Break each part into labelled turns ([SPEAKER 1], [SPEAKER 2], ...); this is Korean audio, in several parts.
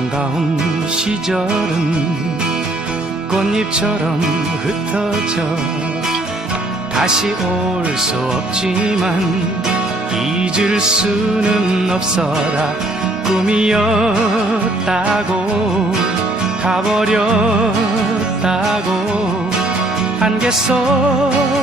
[SPEAKER 1] 아름다운 시절은 꽃잎처럼 흩어져 다시 올 수 없지만 잊을 수는 없어라. 꿈이었다고 가버렸다고 안개 속이라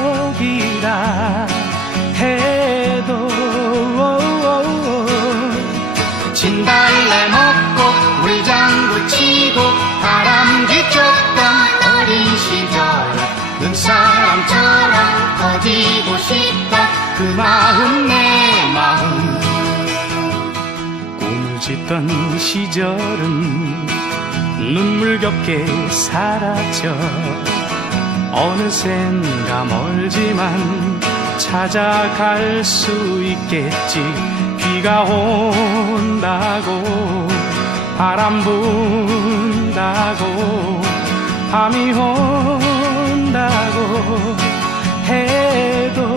[SPEAKER 1] 짓던 시절은 눈물겹게 사라져. 어느샌가 멀지만 찾아갈 수 있겠지. 비가 온다고 바람 분다고 밤이 온다고 해도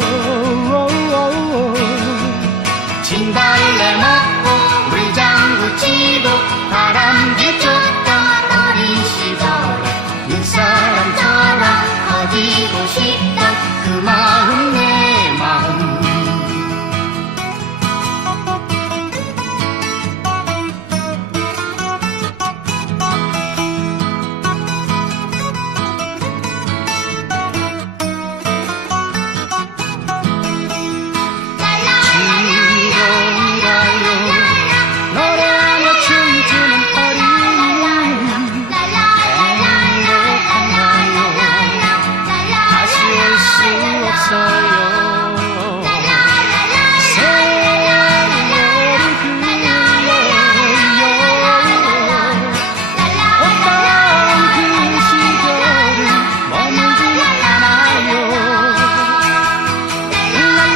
[SPEAKER 2] 진달래 먹고 시고 바람기 쫓던 어린 시절에 사람처럼 커지고 싶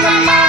[SPEAKER 2] La la.